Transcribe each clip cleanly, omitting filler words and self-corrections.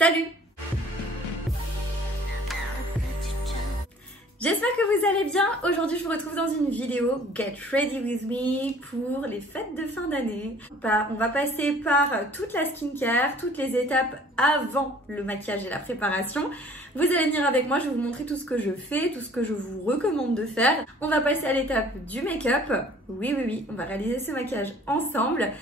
Salut! J'espère que vous allez bien. Aujourd'hui, je vous retrouve dans une vidéo Get Ready With Me pour les fêtes de fin d'année. On va passer par toute la skincare, toutes les étapes avant le maquillage et la préparation. Vous allez venir avec moi, je vais vous montrer tout ce que je fais, tout ce que je vous recommande de faire. On va passer à l'étape du make-up. Oui, on va réaliser ce maquillage ensemble.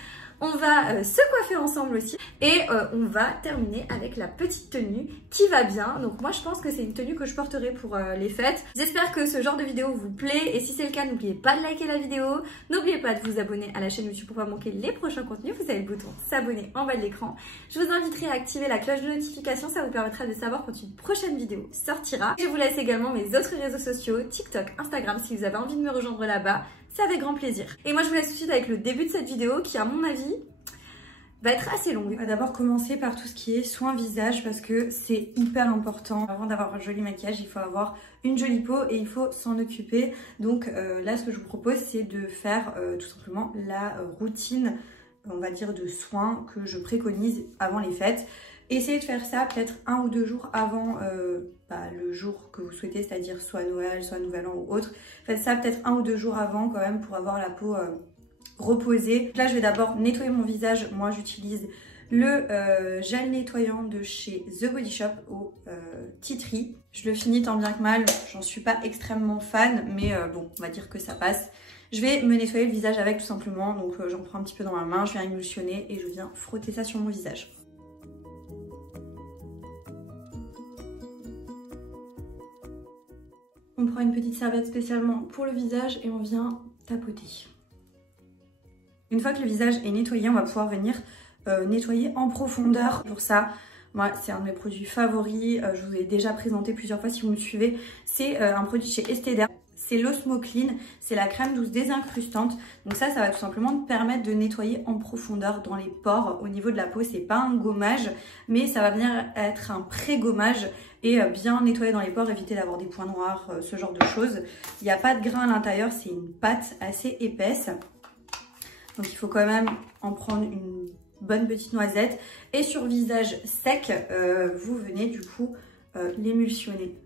On va se coiffer ensemble aussi et on va terminer avec la petite tenue qui va bien. Donc moi je pense que c'est une tenue que je porterai pour les fêtes. J'espère que ce genre de vidéo vous plaît et si c'est le cas, n'oubliez pas de liker la vidéo. N'oubliez pas de vous abonner à la chaîne YouTube pour pas manquer les prochains contenus. Vous avez le bouton s'abonner en bas de l'écran. Je vous inviterai à activer la cloche de notification, ça vous permettra de savoir quand une prochaine vidéo sortira. Je vous laisse également mes autres réseaux sociaux, TikTok, Instagram si vous avez envie de me rejoindre là-bas. C'est avec grand plaisir. Et moi je vous laisse tout de suite avec le début de cette vidéo qui à mon avis va être assez longue. On va d'abord commencer par tout ce qui est soin visage parce que c'est hyper important. Avant d'avoir un joli maquillage, il faut avoir une jolie peau et il faut s'en occuper. Donc là ce que je vous propose c'est de faire tout simplement la routine, on va dire de soins que je préconise avant les fêtes. Essayez de faire ça peut-être 1 ou 2 jours avant le jour que vous souhaitez, c'est-à-dire soit Noël, soit Nouvel An ou autre. Faites ça peut-être 1 ou 2 jours avant quand même pour avoir la peau reposée. Là, je vais d'abord nettoyer mon visage. Moi, j'utilise le gel nettoyant de chez The Body Shop au tea tree. Je le finis tant bien que mal. J'en suis pas extrêmement fan, mais bon, on va dire que ça passe. Je vais me nettoyer le visage avec tout simplement. Donc, j'en prends un petit peu dans ma main, je viens émulsionner et je viens frotter ça sur mon visage. On prend une petite serviette spécialement pour le visage et on vient tapoter. Une fois que le visage est nettoyé, on va pouvoir venir nettoyer en profondeur. Pour ça, moi, c'est un de mes produits favoris. Je vous ai déjà présenté plusieurs fois si vous me suivez. C'est un produit chez Estée Derm. C'est l'Osmo Clean. C'est la crème douce désincrustante. Donc ça va tout simplement te permettre de nettoyer en profondeur dans les pores. Au niveau de la peau, c'est pas un gommage, mais ça va venir être un pré-gommage et bien nettoyer dans les pores, éviter d'avoir des points noirs, ce genre de choses. Il n'y a pas de grain à l'intérieur, c'est une pâte assez épaisse. Donc il faut quand même en prendre une bonne petite noisette. Et sur visage sec, vous venez du coup l'émulsionner.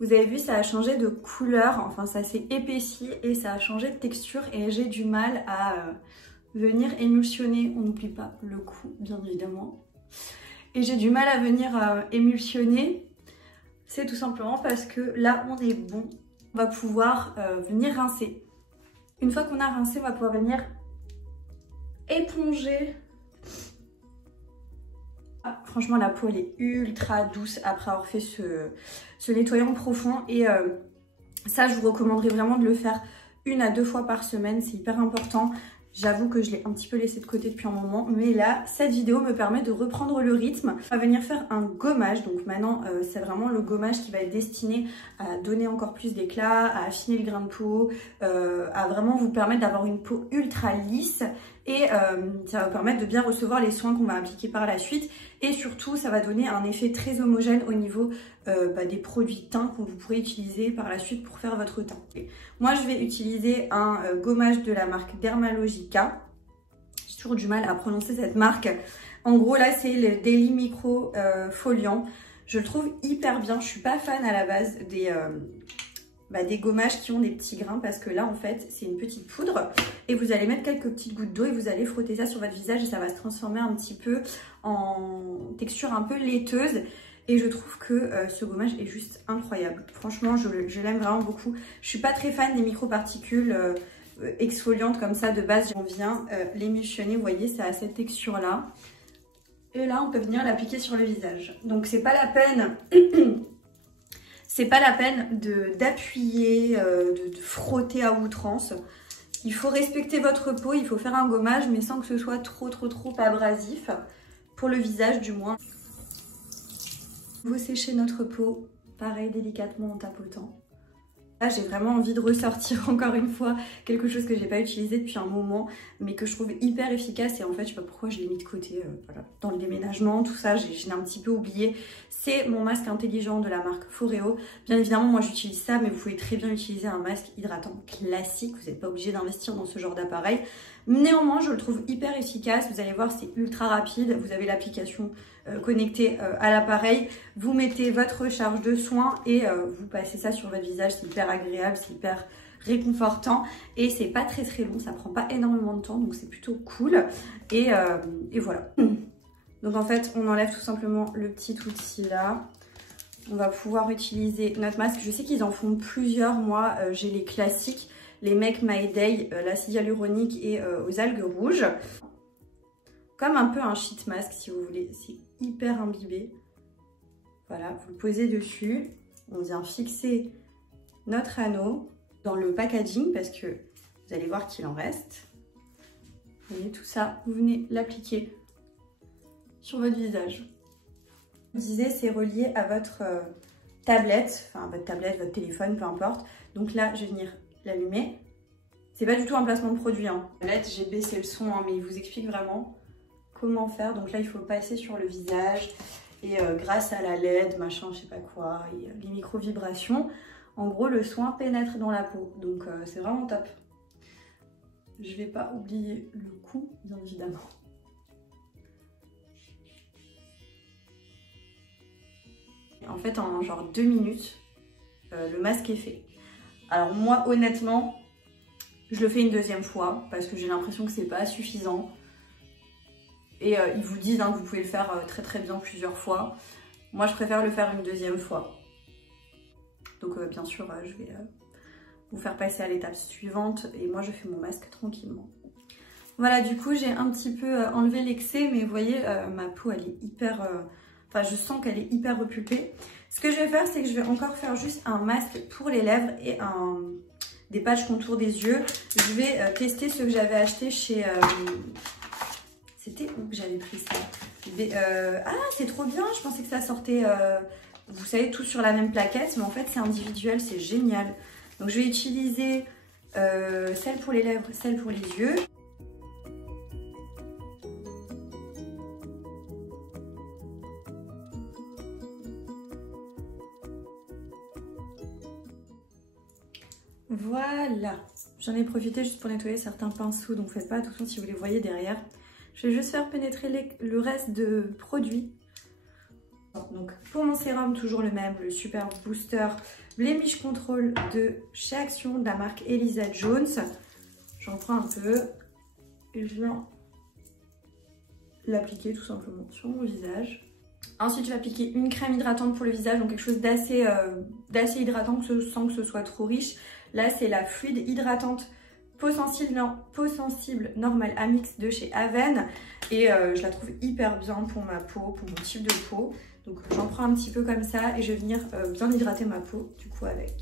Vous avez vu, ça a changé de couleur, enfin ça s'est épaissi et ça a changé de texture et j'ai du mal à venir émulsionner. On n'oublie pas le cou, bien évidemment. Et j'ai du mal à venir émulsionner. C'est tout simplement parce que là, on est bon. On va pouvoir venir rincer. Une fois qu'on a rincé, on va pouvoir venir éponger. Ah, franchement, la peau elle est ultra douce après avoir fait ce nettoyant profond. Et ça, je vous recommanderais vraiment de le faire 1 à 2 fois par semaine. C'est hyper important. J'avoue que je l'ai un petit peu laissé de côté depuis un moment, mais là, cette vidéo me permet de reprendre le rythme. On va venir faire un gommage, donc maintenant, c'est vraiment le gommage qui va être destiné à donner encore plus d'éclat, à affiner le grain de peau, à vraiment vous permettre d'avoir une peau ultra lisse et ça va vous permettre de bien recevoir les soins qu'on va appliquer par la suite et surtout, ça va donner un effet très homogène au niveau des produits teints que vous pourrez utiliser par la suite pour faire votre teint. Moi, je vais utiliser un gommage de la marque Dermalogica. J'ai toujours du mal à prononcer cette marque. En gros, là, c'est le Daily Micro Foliant. Je le trouve hyper bien. Je suis pas fan à la base des gommages qui ont des petits grains parce que là, en fait, c'est une petite poudre. Et vous allez mettre quelques petites gouttes d'eau et vous allez frotter ça sur votre visage et ça va se transformer un petit peu en texture un peu laiteuse. Et je trouve que ce gommage est juste incroyable. Franchement, je l'aime vraiment beaucoup. Je suis pas très fan des microparticules exfoliantes comme ça de base. On vient l'émulsionner, vous voyez, ça a cette texture-là. Et là, on peut venir l'appliquer sur le visage. Donc, c'est pas la peine... c'est pas la peine d'appuyer, de frotter à outrance. Il faut respecter votre peau, il faut faire un gommage, mais sans que ce soit trop abrasif. Pour le visage, du moins. Vous séchez notre peau, pareil, délicatement en tapotant. Là, j'ai vraiment envie de ressortir encore une fois quelque chose que j'ai pas utilisé depuis un moment, mais que je trouve hyper efficace. Et en fait, je sais pas pourquoi je l'ai mis de côté voilà. Dans le déménagement, tout ça, j'ai un petit peu oublié. C'est mon masque intelligent de la marque Foreo. Bien évidemment, moi j'utilise ça, mais vous pouvez très bien utiliser un masque hydratant classique. Vous n'êtes pas obligé d'investir dans ce genre d'appareil. Néanmoins, je le trouve hyper efficace. Vous allez voir, c'est ultra rapide. Vous avez l'application connectée à l'appareil. Vous mettez votre recharge de soins et vous passez ça sur votre visage. C'est hyper agréable, c'est hyper réconfortant et c'est pas très long. Ça prend pas énormément de temps, donc c'est plutôt cool. Et voilà. Donc en fait, on enlève tout simplement le petit outil là. On va pouvoir utiliser notre masque. Je sais qu'ils en font plusieurs. Moi, j'ai les classiques, les Make My Day, l'acide hyaluronique et aux algues rouges. Comme un peu un sheet mask si vous voulez. C'est hyper imbibé. Voilà, vous le posez dessus. On vient fixer notre anneau dans le packaging parce que vous allez voir qu'il en reste. Vous voyez tout ça, vous venez l'appliquer sur votre visage. Je vous disais, c'est relié à votre tablette, enfin votre tablette, votre téléphone, peu importe. Donc là, je vais venir l'allumer. C'est pas du tout un placement de produit. Hein. J'ai baissé le son, hein, mais il vous explique vraiment comment faire. Donc là, il faut passer sur le visage et grâce à la LED, machin, je sais pas quoi, et les micro-vibrations, en gros, le soin pénètre dans la peau. Donc c'est vraiment top. Je vais pas oublier le coup, bien évidemment. En fait, en genre 2 minutes, le masque est fait. Alors moi, honnêtement, je le fais une deuxième fois parce que j'ai l'impression que c'est pas suffisant. Et ils vous disent hein, que vous pouvez le faire très bien plusieurs fois. Moi, je préfère le faire une deuxième fois. Donc bien sûr, je vais vous faire passer à l'étape suivante. Et moi, je fais mon masque tranquillement. Voilà, du coup, j'ai un petit peu enlevé l'excès. Mais vous voyez, ma peau, elle est hyper... Enfin, je sens qu'elle est hyper repulpée. Ce que je vais faire, c'est que je vais encore faire juste un masque pour les lèvres et des patchs contour des yeux. Je vais tester ce que j'avais acheté chez... C'était où que j'avais pris ça? Ah, c'est trop bien. Je pensais que ça sortait, vous savez, tout sur la même plaquette. Mais en fait, c'est individuel. C'est génial. Donc, je vais utiliser celle pour les lèvres, celle pour les yeux. Voilà, j'en ai profité juste pour nettoyer certains pinceaux, donc faites pas attention si vous les voyez derrière. Je vais juste faire pénétrer le reste de produits. Donc pour mon sérum, toujours le même, le Super Booster Blemish Control de chez Action, de la marque Elisa Jones. J'en prends un peu et je viens l'appliquer tout simplement sur mon visage. Ensuite, je vais appliquer une crème hydratante pour le visage, donc quelque chose d'assez hydratant sans que ce soit trop riche. Là, c'est la fluide hydratante peau sensible normale Amix de chez Aven. Et je la trouve hyper bien pour ma peau, pour mon type de peau. Donc j'en prends un petit peu comme ça et je vais venir bien hydrater ma peau du coup avec.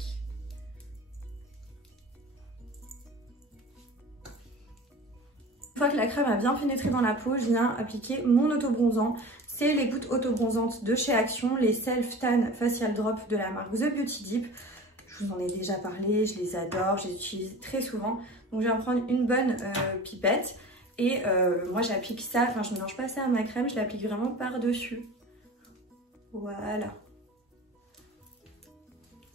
Une fois que la crème a bien pénétré dans la peau, je viens appliquer mon autobronzant. C'est les gouttes autobronzantes de chez Action, les Self Tan Facial Drop de la marque The Beauty Dip. Je vous en ai déjà parlé, je les adore, je les utilise très souvent. Donc je vais en prendre une bonne pipette et moi j'applique ça, enfin je ne mélange pas ça à ma crème, je l'applique vraiment par-dessus. Voilà.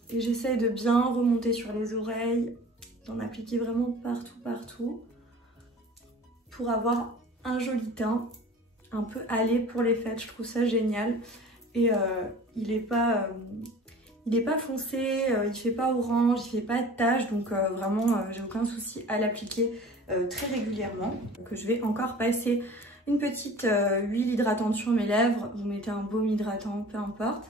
Et j'essaye de bien remonter sur les oreilles, d'en appliquer vraiment partout pour avoir un joli teint un peu allé pour les fêtes. Je trouve ça génial et il est pas foncé, il fait pas orange, il fait pas de taches, donc vraiment j'ai aucun souci à l'appliquer très régulièrement. Donc je vais encore passer une petite huile hydratante sur mes lèvres. Vous mettez un baume hydratant, peu importe.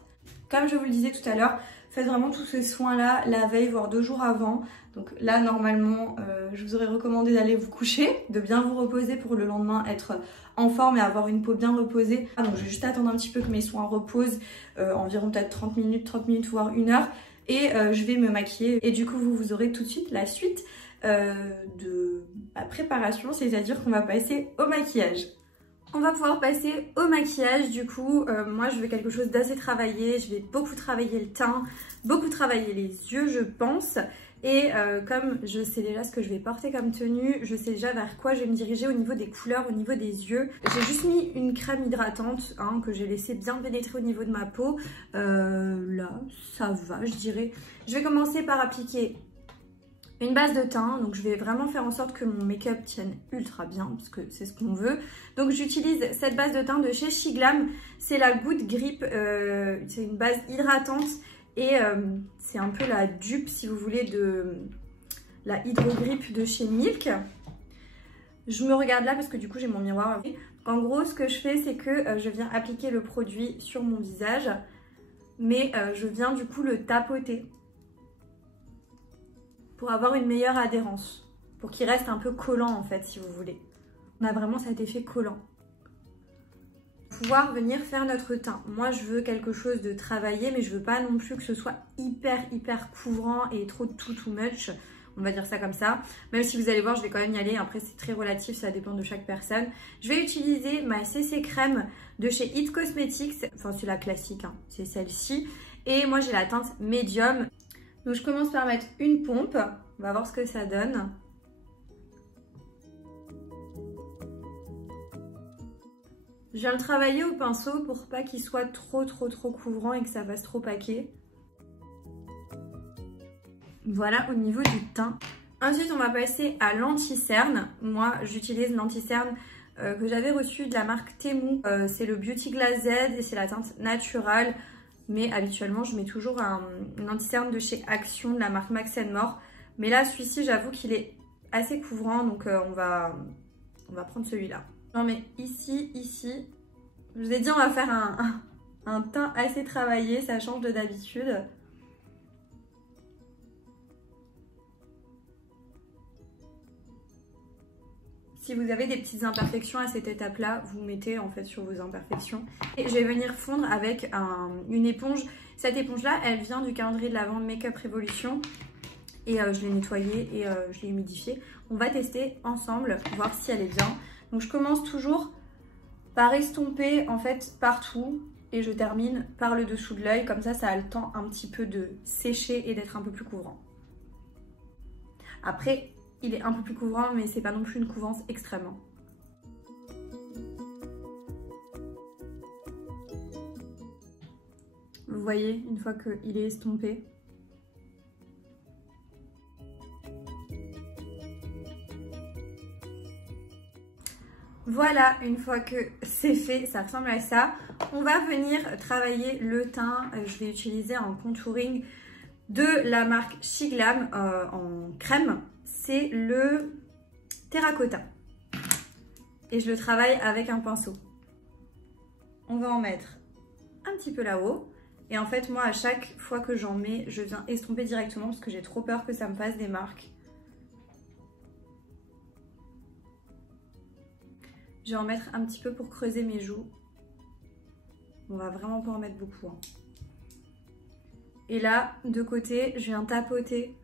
Comme je vous le disais tout à l'heure, faites vraiment tous ces soins là la veille, voire 2 jours avant. Donc là normalement je vous aurais recommandé d'aller vous coucher, de bien vous reposer pour le lendemain être en forme et avoir une peau bien reposée. Donc je vais juste attendre un petit peu que mes soins reposent, environ peut-être 30 minutes voire 1 heure. Et je vais me maquiller et du coup vous aurez tout de suite la suite de ma préparation, c'est-à-dire qu'on va passer au maquillage. On va pouvoir passer au maquillage. Du coup, moi je veux quelque chose d'assez travaillé. Je vais beaucoup travailler le teint, beaucoup travailler les yeux, je pense. Et comme je sais déjà ce que je vais porter comme tenue, je sais déjà vers quoi je vais me diriger au niveau des couleurs, au niveau des yeux. J'ai juste mis une crème hydratante que j'ai laissé bien pénétrer au niveau de ma peau. Là, ça va, je dirais. Je vais commencer par appliquer une base de teint. Donc je vais vraiment faire en sorte que mon make-up tienne ultra bien parce que c'est ce qu'on veut. Donc j'utilise cette base de teint de chez Shiglam. C'est la Good Grip. C'est une base hydratante et c'est un peu la dupe, si vous voulez, de la Hydro Grip de chez Milk. Je me regarde là parce que du coup j'ai mon miroir. En gros, ce que je fais, c'est que je viens appliquer le produit sur mon visage, mais je viens du coup le tapoter pour avoir une meilleure adhérence, pour qu'il reste un peu collant en fait, si vous voulez. On a vraiment cet effet collant. Pouvoir venir faire notre teint. Moi, je veux quelque chose de travaillé, mais je veux pas non plus que ce soit hyper couvrant et trop too much. On va dire ça comme ça. Même si vous allez voir, je vais quand même y aller. Après, c'est très relatif, ça dépend de chaque personne. Je vais utiliser ma CC crème de chez It Cosmetics. Enfin, c'est la classique, hein. C'est celle-ci. Et moi, j'ai la teinte médium. Donc, je commence par mettre une pompe. On va voir ce que ça donne. Je viens le travailler au pinceau pour pas qu'il soit trop couvrant et que ça fasse trop paquet. Voilà au niveau du teint. Ensuite, on va passer à l'anti-cerne. Moi, j'utilise l'anti-cerne que j'avais reçu de la marque Temu. C'est le Beauty Glass Z et c'est la teinte naturelle. Mais habituellement, je mets toujours un anti-cerne de chez Action de la marque Max & More. Mais là, celui-ci, j'avoue qu'il est assez couvrant. Donc, on va prendre celui-là. Non, mais ici. Je vous ai dit, on va faire un teint assez travaillé. Ça change de d'habitude. Si vous avez des petites imperfections à cette étape-là, vous mettez en fait sur vos imperfections. Et je vais venir fondre avec une éponge. Cette éponge-là, elle vient du calendrier de l'Avent Make-up Revolution. Et je l'ai nettoyée et je l'ai humidifiée. On va tester ensemble, voir si elle est bien. Donc je commence toujours par estomper en fait partout. Et je termine par le dessous de l'œil. Comme ça, ça a le temps un petit peu de sécher et d'être un peu plus couvrant. Après, il est un peu plus couvrant, mais c'est pas non plus une couvrance extrêmement. Vous voyez, une fois qu'il est estompé. Voilà, une fois que c'est fait, ça ressemble à ça. On va venir travailler le teint. Je vais utiliser un contouring de la marque Shiglam en crème. C'est le terracotta. Et je le travaille avec un pinceau. On va en mettre un petit peu là-haut. Et en fait, moi, à chaque fois que j'en mets, je viens estomper directement parce que j'ai trop peur que ça me fasse des marques. Je vais en mettre un petit peu pour creuser mes joues. On va vraiment pas en mettre beaucoup, hein. Et là, de côté, je viens tapoter.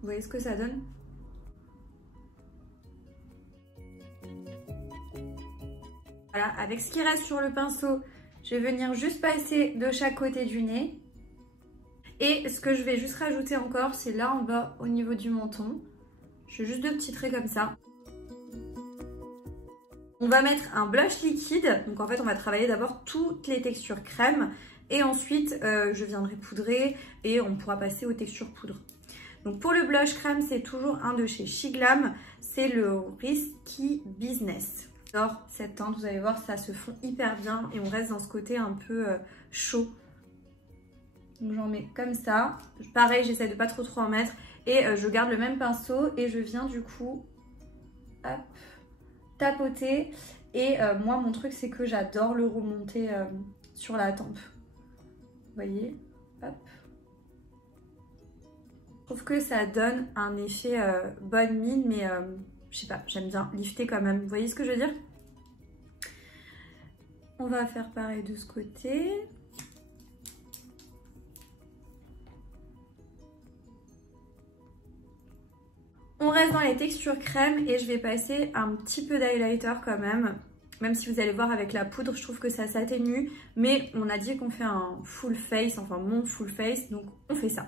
Vous voyez ce que ça donne? Voilà, avec ce qui reste sur le pinceau, je vais venir juste passer de chaque côté du nez. Et ce que je vais juste rajouter encore, c'est là en bas au niveau du menton. Je fais juste 2 petits traits comme ça. On va mettre un blush liquide. Donc en fait, on va travailler d'abord toutes les textures crème. Et ensuite, je viendrai poudrer et on pourra passer aux textures poudre. Donc pour le blush crème, c'est toujours un de chez Shiglam. C'est le Risky Business. J'adore cette teinte, vous allez voir, ça se fond hyper bien. Et on reste dans ce côté un peu chaud. Donc j'en mets comme ça. Pareil, j'essaie de pas trop en mettre. Et je garde le même pinceau et je viens du coup hop, tapoter. Et moi, mon truc, c'est que j'adore le remonter sur la tempe. Vous voyez, hop. Je trouve que ça donne un effet bonne mine, mais je sais pas, j'aime bien lifter quand même. Vous voyez ce que je veux dire? On va faire pareil de ce côté. On reste dans les textures crème et je vais passer un petit peu d'highlighter quand même. Même si vous allez voir avec la poudre, je trouve que ça s'atténue. Mais on a dit qu'on fait un full face, enfin mon full face, donc on fait ça.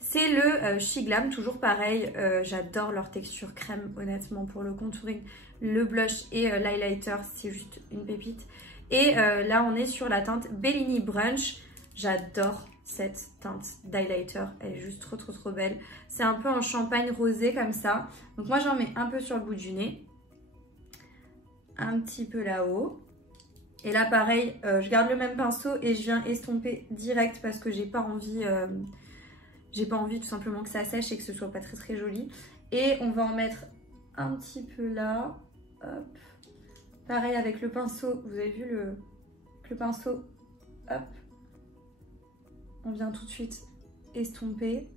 C'est le Shiglam, toujours pareil. J'adore leur texture crème, honnêtement, pour le contouring. Le blush et l'highlighter, c'est juste une pépite. Et là, on est sur la teinte Bellini Brunch. J'adore cette teinte d'highlighter. Elle est juste trop belle. C'est un peu un champagne rosé comme ça. Donc moi j'en mets un peu sur le bout du nez. Un petit peu là-haut. Et là pareil, je garde le même pinceau et je viens estomper direct parce que j'ai pas envie tout simplement que ça sèche et que ce soit pas très joli. Et on va en mettre un petit peu là. Hop. Pareil avec le pinceau, vous avez vu le pinceau, hop. On vient tout de suite estomper.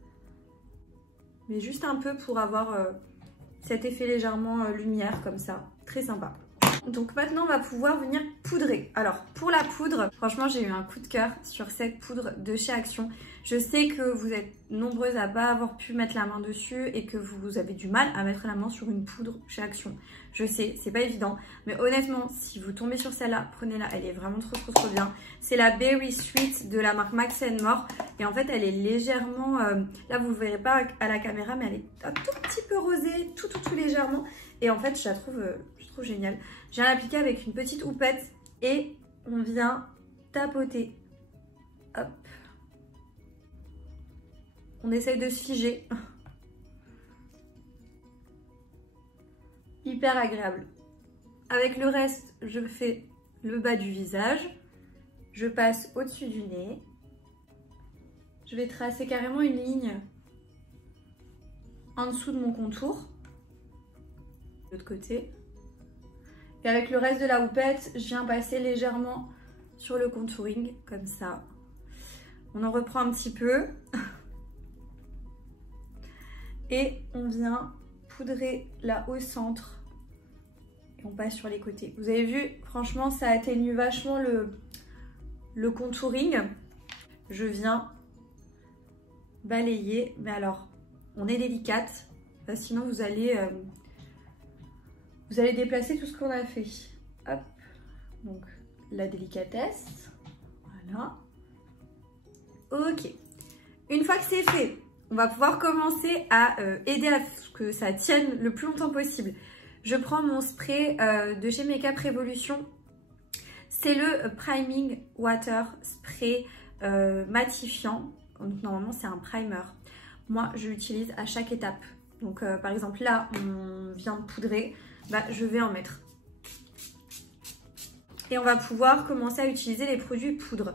Mais juste un peu pour avoir cet effet légèrement lumière comme ça. Très sympa. Donc maintenant on va pouvoir venir poudrer. Alors pour la poudre, franchement j'ai eu un coup de cœur sur cette poudre de chez Action. Je sais que vous êtes nombreuses à pas avoir pu mettre la main dessus et que vous avez du mal à mettre la main sur une poudre chez Action. Je sais, c'est pas évident, mais honnêtement si vous tombez sur celle-là, prenez-la, elle est vraiment trop bien. C'est la Berry Sweet de la marque Max & More et en fait elle est légèrement, là vous ne verrez pas à la caméra mais elle est un tout petit peu rosée, tout légèrement et en fait je la trouve géniale. Je viens l'appliquer avec une petite houppette et on vient tapoter. Hop. On essaye de se figer. Hyper agréable. Avec le reste, je fais le bas du visage. Je passe au-dessus du nez. Je vais tracer carrément une ligne en dessous de mon contour. De l'autre côté. Et avec le reste de la houppette, je viens passer légèrement sur le contouring, comme ça. On en reprend un petit peu. Et on vient poudrer là au centre. Et on passe sur les côtés. Vous avez vu, franchement, ça atténue vachement le contouring. Je viens balayer. Mais alors, on est délicate. Sinon, vous allez déplacer tout ce qu'on a fait. Hop. Donc, la délicatesse. Voilà. Ok. Une fois que c'est fait, on va pouvoir commencer à aider à ce que ça tienne le plus longtemps possible. Je prends mon spray de chez Makeup Revolution. C'est le Priming Water Spray matifiant. Donc, normalement, c'est un primer. Moi, je l'utilise à chaque étape. Donc, par exemple, là, on vient de poudrer. Bah, je vais en mettre. Et on va pouvoir commencer à utiliser les produits poudre.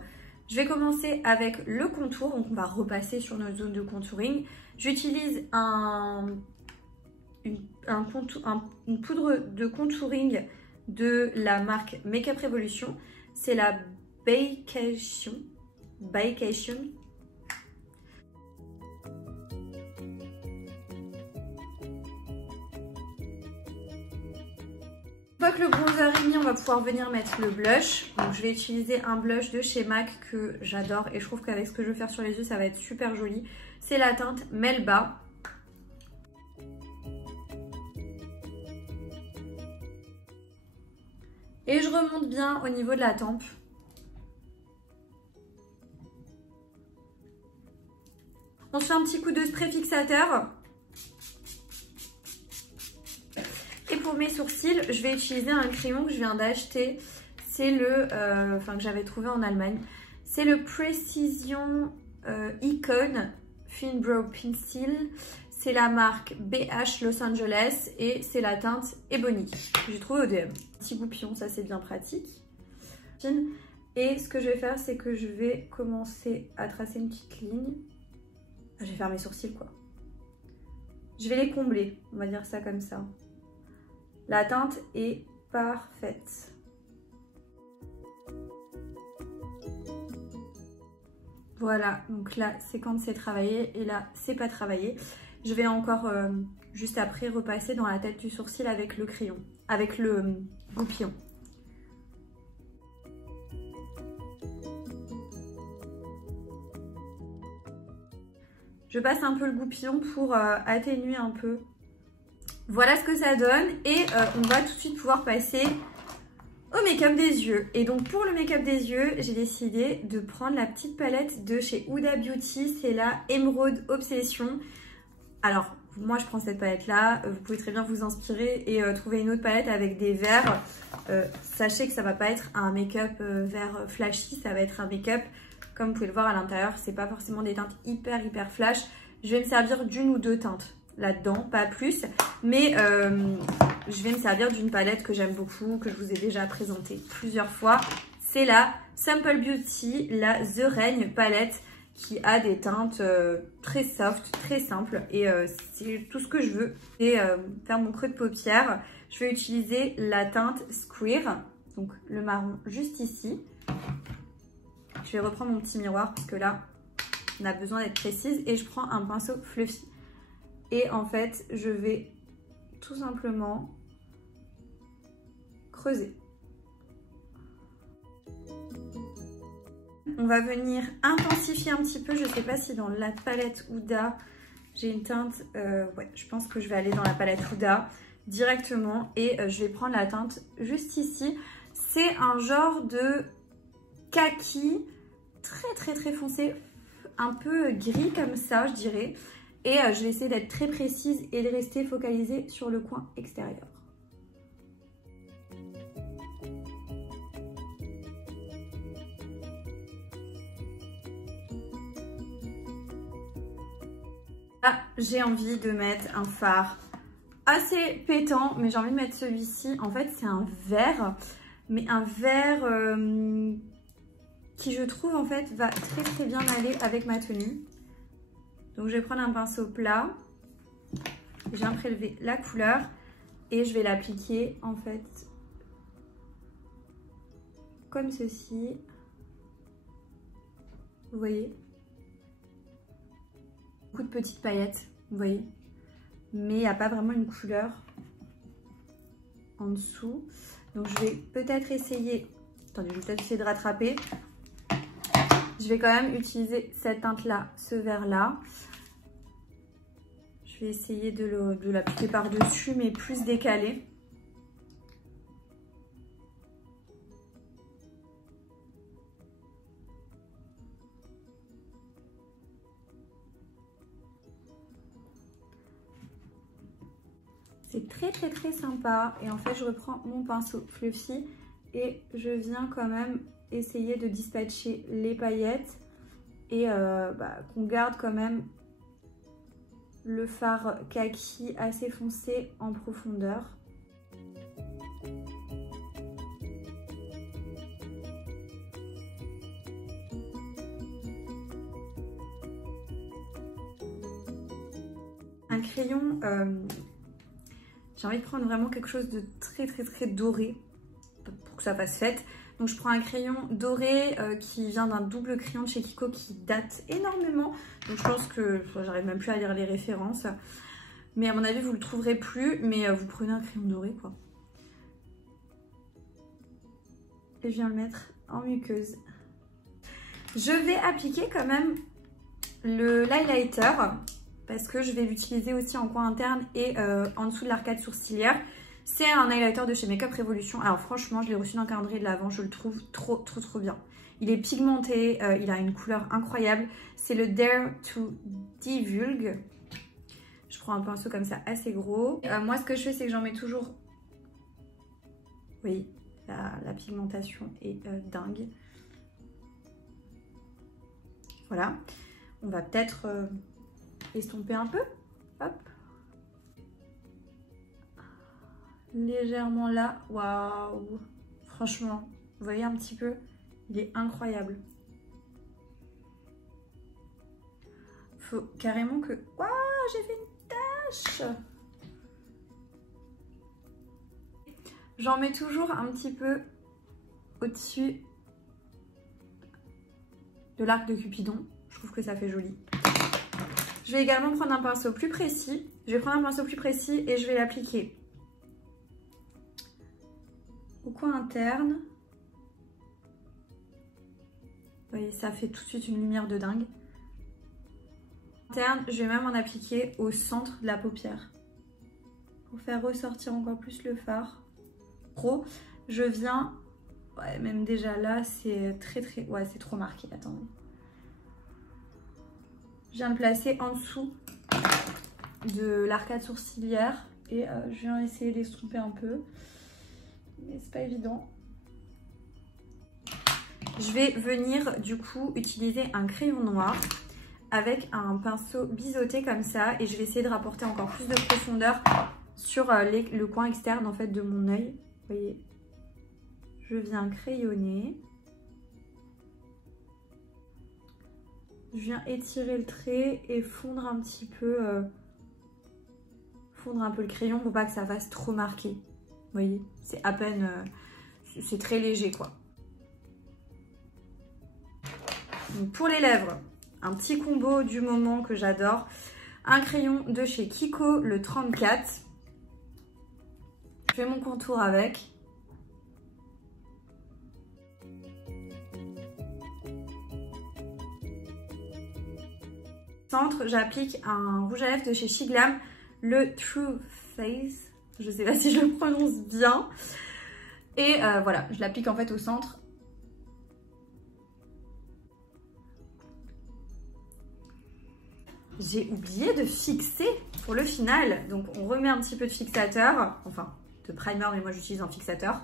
Je vais commencer avec le contour, donc on va repasser sur notre zone de contouring. J'utilise une poudre de contouring de la marque Makeup Revolution. C'est la Baycation. Une fois que le bronzer est mis, on va pouvoir venir mettre le blush. Donc je vais utiliser un blush de chez MAC que j'adore et je trouve qu'avec ce que je veux faire sur les yeux, ça va être super joli. C'est la teinte Melba. Et je remonte bien au niveau de la tempe. On se fait un petit coup de spray fixateur. Et pour mes sourcils, je vais utiliser un crayon que je viens d'acheter. C'est le, que j'avais trouvé en Allemagne. C'est le Precision Icon Thin Brow Pencil. C'est la marque BH Los Angeles et c'est la teinte Ebony. J'ai trouvé au DM. Petit goupillon, ça c'est bien pratique. Et ce que je vais faire, c'est que je vais commencer à tracer une petite ligne. Je vais faire mes sourcils quoi. Je vais les combler, on va dire ça comme ça. La teinte est parfaite. Voilà, donc là c'est quand c'est travaillé et là c'est pas travaillé. Je vais encore juste après repasser dans la tête du sourcil avec le crayon, avec le goupillon. Je passe un peu le goupillon pour atténuer un peu. Voilà ce que ça donne et on va tout de suite pouvoir passer au make-up des yeux. Et donc pour le make-up des yeux, j'ai décidé de prendre la petite palette de chez Huda Beauty. C'est la Emerald Obsession. Alors moi je prends cette palette là, vous pouvez très bien vous inspirer et trouver une autre palette avec des verts. Sachez que ça va pas être un make-up vert flashy, ça va être un make-up Comme vous pouvez le voir à l'intérieur, c'est pas forcément des teintes hyper flash. Je vais me servir d'une ou deux teintes là-dedans, pas plus. Mais je vais me servir d'une palette que j'aime beaucoup, que je vous ai déjà présentée plusieurs fois. C'est la Simple Beauty, la The Reign palette qui a des teintes très soft, très simples. Et c'est tout ce que je veux. Et faire mon creux de paupière, je vais utiliser la teinte Square, donc le marron juste ici. Je vais reprendre mon petit miroir parce que là, on a besoin d'être précise. Et je prends un pinceau fluffy. Et en fait, je vais tout simplement creuser. On va venir intensifier un petit peu. Je ne sais pas si dans la palette Huda, j'ai une teinte... ouais, je pense que je vais aller dans la palette Huda directement. Et je vais prendre la teinte juste ici. C'est un genre de kaki très foncé, un peu gris comme ça, je dirais. Et je vais essayer d'être très précise et de rester focalisée sur le coin extérieur. Là, j'ai envie de mettre un fard assez pétant, mais j'ai envie de mettre celui-ci. En fait, c'est un vert, mais un vert qui, je trouve, en fait, va très bien aller avec ma tenue. Donc, je vais prendre un pinceau plat. Je viens prélever la couleur et je vais l'appliquer, en fait, comme ceci. Vous voyez? Beaucoup de petites paillettes, vous voyez, mais il n'y a pas vraiment une couleur en dessous. Donc je vais peut-être essayer, attendez, je vais peut-être essayer de rattraper. Je vais quand même utiliser cette teinte-là, ce vert-là. Je vais essayer de l'appliquer par-dessus, mais plus décalé. C'est très sympa. Et en fait, je reprends mon pinceau fluffy et je viens quand même essayer de dispatcher les paillettes et qu'on garde quand même le fard kaki assez foncé en profondeur. Un crayon... j'ai envie de prendre vraiment quelque chose de très doré pour que ça fasse fête. Donc je prends un crayon doré qui vient d'un double crayon de chez Kiko qui date énormément. Donc je pense que j'arrive même plus à lire les références. Mais à mon avis vous le trouverez plus. Mais vous prenez un crayon doré quoi. Et je viens le mettre en muqueuse. Je vais appliquer quand même l'highlighter. Parce que je vais l'utiliser aussi en coin interne et en dessous de l'arcade sourcilière. C'est un highlighter de chez Makeup Revolution. Alors franchement, je l'ai reçu dans le calendrier de l'Avent. Je le trouve trop bien. Il est pigmenté, il a une couleur incroyable. C'est le Dare to Divulge. Je prends un pinceau comme ça assez gros. Moi, ce que je fais, c'est que j'en mets toujours... Oui, la pigmentation est dingue. Voilà. On va peut-être... estomper un peu, hop, légèrement là, waouh, franchement, vous voyez un petit peu, il est incroyable. Faut carrément que, waouh, j'ai fait une tache. J'en mets toujours un petit peu au-dessus de l'arc de Cupidon, je trouve que ça fait joli. Je vais également prendre un pinceau plus précis. Je vais prendre un pinceau plus précis et je vais l'appliquer au coin interne. Vous voyez, ça fait tout de suite une lumière de dingue. Interne, je vais même en appliquer au centre de la paupière pour faire ressortir encore plus le fard. Gros, je viens, ouais, même déjà là, c'est ouais, c'est trop marqué. Attendez. Je viens le placer en dessous de l'arcade sourcilière et je viens essayer d'estomper un peu, mais c'est pas évident. je vais venir du coup utiliser un crayon noir avec un pinceau biseauté comme ça et je vais essayer de rapporter encore plus de profondeur sur le coin externe en fait de mon œil. Vous voyez, je viens crayonner. Je viens étirer le trait et fondre un petit peu, le crayon pour pas que ça fasse trop marqué. Vous voyez, c'est à peine, c'est très léger quoi. Donc pour les lèvres, un petit combo du moment que j'adore. Un crayon de chez Kiko, le 34. Je fais mon contour avec. Centre, j'applique un rouge à lèvres de chez Shiglam, le True Face. Je sais pas si je le prononce bien. Et voilà, je l'applique en fait au centre. J'ai oublié de fixer pour le final. Donc on remet un petit peu de fixateur, enfin de primer, mais moi j'utilise un fixateur.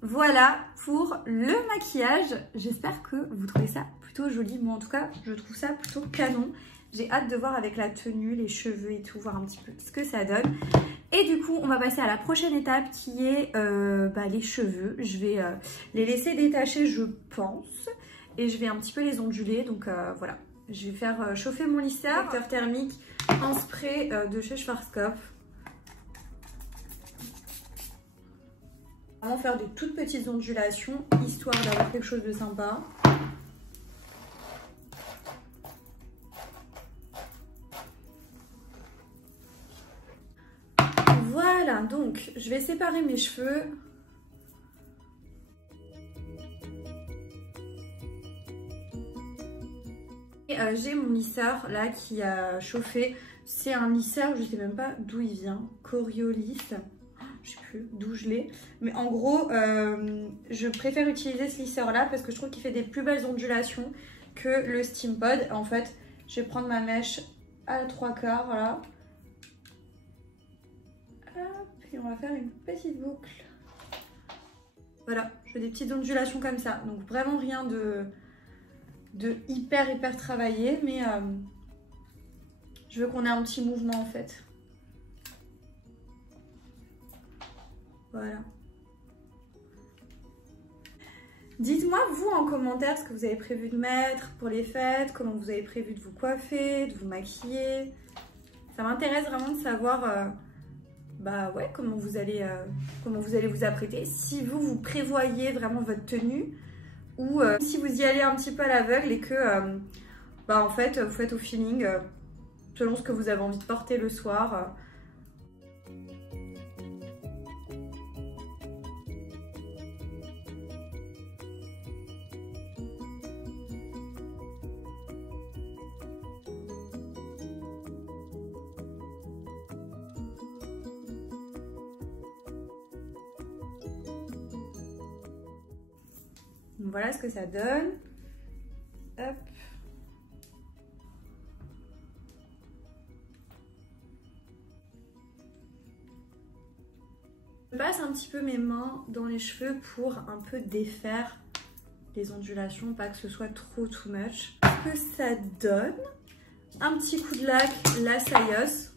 Voilà pour le maquillage. J'espère que vous trouvez ça plutôt joli. Moi en tout cas, je trouve ça plutôt canon. J'ai hâte de voir avec la tenue, les cheveux et tout, voir un petit peu ce que ça donne. Et du coup, on va passer à la prochaine étape qui est les cheveux. Je vais les laisser détacher, je pense. Et je vais un petit peu les onduler. Donc voilà, je vais faire chauffer mon lisseur thermique en spray de chez Schwarzkopf. Vraiment faire des toutes petites ondulations, histoire d'avoir quelque chose de sympa. Voilà, donc je vais séparer mes cheveux. J'ai mon lisseur là qui a chauffé. C'est un lisseur, je sais même pas d'où il vient. Coriolis. Je sais plus d'où je l'ai. Mais en gros, je préfère utiliser ce lisseur là parce que je trouve qu'il fait des plus belles ondulations que le Steampod. En fait, je vais prendre ma mèche à 3/4, voilà. Hop, et on va faire une petite boucle. Voilà, je fais des petites ondulations comme ça. Donc vraiment rien de hyper travaillé, mais je veux qu'on ait un petit mouvement en fait. Voilà. Dites-moi vous en commentaire ce que vous avez prévu de mettre pour les fêtes, comment vous avez prévu de vous coiffer, de vous maquiller. Ça m'intéresse vraiment de savoir comment vous allez vous apprêter. Si vous prévoyez vraiment votre tenue ou si vous y allez un petit peu à l'aveugle et que en fait vous faites au feeling selon ce que vous avez envie de porter le soir. Voilà ce que ça donne. Hop. Je passe un petit peu mes mains dans les cheveux pour un peu défaire les ondulations, pas que ce soit trop too much. Ce que ça donne, un petit coup de lac, la Sayos.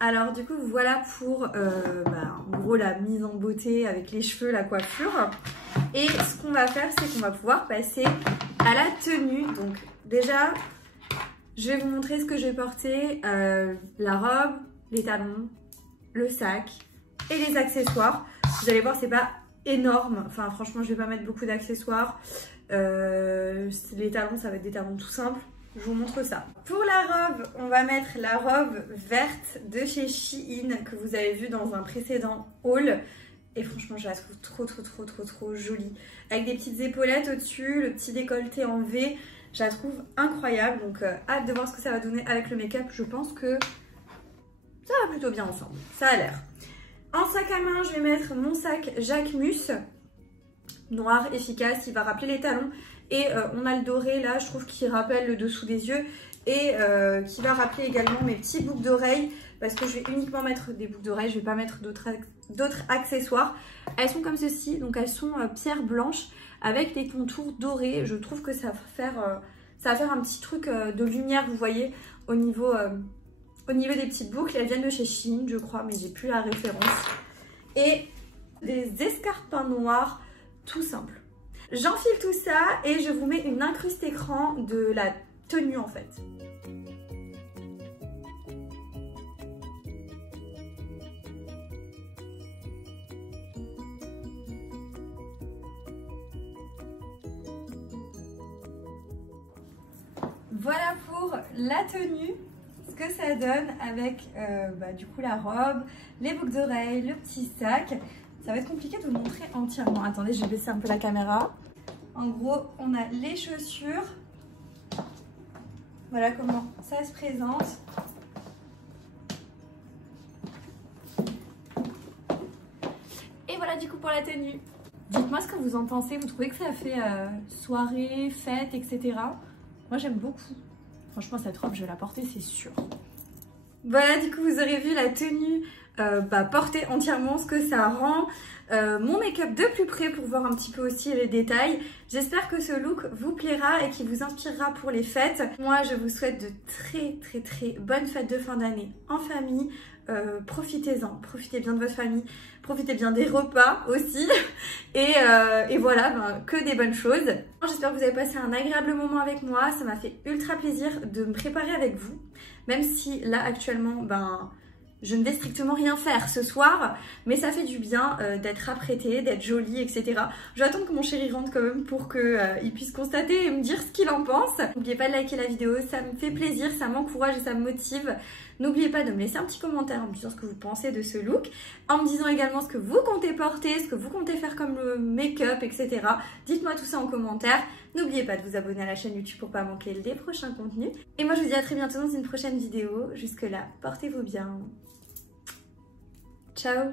Alors du coup voilà pour en gros la mise en beauté avec les cheveux, la coiffure. Et ce qu'on va faire, c'est qu'on va pouvoir passer à la tenue. Donc déjà, je vais vous montrer ce que j'ai porté. La robe, les talons, le sac et les accessoires. Vous allez voir, c'est pas énorme. Enfin franchement, je vais pas mettre beaucoup d'accessoires. Les talons, ça va être des talons tout simples. Je vous montre ça. Pour la robe, on va mettre la robe verte de chez Shein que vous avez vue dans un précédent haul. Et franchement, je la trouve trop jolie. Avec des petites épaulettes au-dessus, le petit décolleté en V. Je la trouve incroyable. Donc, hâte de voir ce que ça va donner avec le make-up. Je pense que ça va plutôt bien ensemble. Ça a l'air. En sac à main, je vais mettre mon sac Jacquemus. Noir, efficace. Il va rappeler les talons. Et on a le doré là, je trouve qu'il rappelle le dessous des yeux. et qui va rappeler également mes petits boucles d'oreilles parce que je vais uniquement mettre des boucles d'oreilles, je vais pas mettre d'autres accessoires. Elles sont comme ceci, donc elles sont pierre blanche avec des contours dorés. Je trouve que ça va faire un petit truc de lumière, vous voyez, au niveau des petites boucles. Elles viennent de chez Shein, je crois, mais j'ai plus la référence. Et des escarpins noirs tout simples. J'enfile tout ça et je vous mets une incruste écran de la tenue en fait. Voilà pour la tenue, ce que ça donne avec du coup la robe, les boucles d'oreilles, le petit sac. Ça va être compliqué de vous montrer entièrement. Attendez, je vais baisser un peu la caméra. En gros, on a les chaussures. Voilà comment ça se présente. Et voilà du coup pour la tenue. Dites-moi ce que vous en pensez. Vous trouvez que ça fait soirée, fête, etc. Moi j'aime beaucoup. Franchement cette robe je vais la porter c'est sûr. Voilà du coup vous aurez vu la tenue portée entièrement, ce que ça rend. Mon make-up de plus près pour voir un petit peu aussi les détails. J'espère que ce look vous plaira et qu'il vous inspirera pour les fêtes. Moi je vous souhaite de très bonnes fêtes de fin d'année en famille. Profitez-en, profitez bien de votre famille, profitez bien des repas aussi et voilà, que des bonnes choses. J'espère que vous avez passé un agréable moment avec moi, ça m'a fait ultra plaisir de me préparer avec vous, même si là actuellement je ne vais strictement rien faire ce soir, mais ça fait du bien d'être apprêtée, d'être jolie, etc. Je vais attendre que mon chéri rentre quand même pour qu'il puisse constater et me dire ce qu'il en pense. N'oubliez pas de liker la vidéo, ça me fait plaisir, ça m'encourage et ça me motive. N'oubliez pas de me laisser un petit commentaire en me disant ce que vous pensez de ce look, en me disant également ce que vous comptez porter, ce que vous comptez faire comme make-up, etc. Dites-moi tout ça en commentaire. N'oubliez pas de vous abonner à la chaîne YouTube pour pas manquer les prochains contenus. Et moi je vous dis à très bientôt dans une prochaine vidéo. Jusque là, portez-vous bien. Ciao!